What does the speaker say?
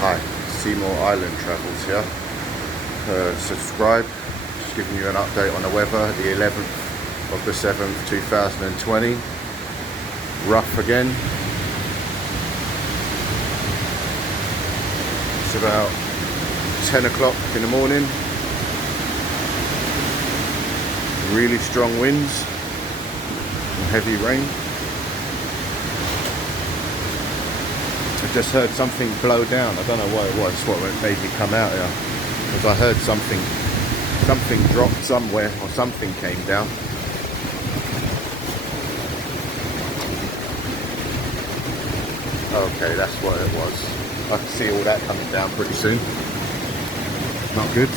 Hi, Seymour Island Travels here. Subscribe, just giving you an update on the weather, the 11th of the 7th, 2020. Rough again. It's about 10 o'clock in the morning. Really strong winds and heavy rain. I just heard something blow down. I don't know what it was, what made me come out here. Because I heard something dropped somewhere, or something came down. Okay, that's what it was. I can see all that coming down pretty soon. Not good.